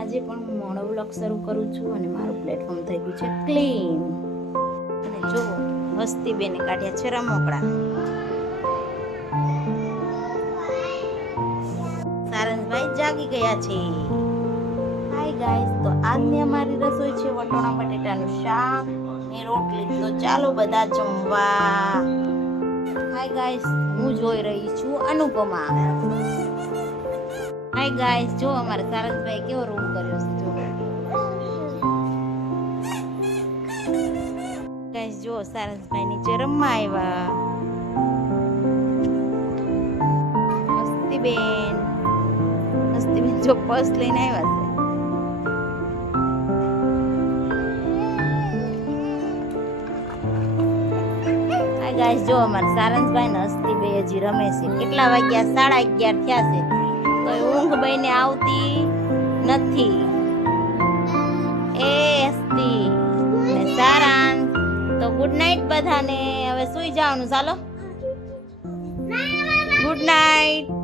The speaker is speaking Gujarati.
આજે પણ હું મોણો વ્લોગ શરૂ કરું છું અને મારું પ્લેટફોર્મ થઈ ગયું છે ક્લીન. અને જો હસ્તી બેને કાઢ્યા છે રમકડા. સારંગભાઈ જાગી ગયા છે. હાય ગાઈસ, તો આજની અમારી રસોઈ છે વટોણા બટેટાનું શાક ને રોટલી. તો ચાલો બધા જમવા. હાય ગાઈસ, હું જોઈ રહી છું અનુપમા. હાય ગાઈસ, જો અમારા સારંગભાઈ કેવો રૂમ કર્યો છે. જો ગાઈસ, જો સારંગભાઈ નીચે રમવા આવ્યા. હસ્તીબેન જો પર્સ લઈને આવ્યા છે. હાય ગાઈસ, જો અમારા સારંગભાઈ ને હસ્તીબેન હજી રમે છે. કેટલા વાગ્યા? 11:30 થયા છે. તો ઊંઘ બઈને આવતી નથી. એ હસ્તી ને સારાંશ, તો ગુડ નાઇટ બધાને. હવે સુઈ જવાનું. ચાલો, ગુડ નાઇટ.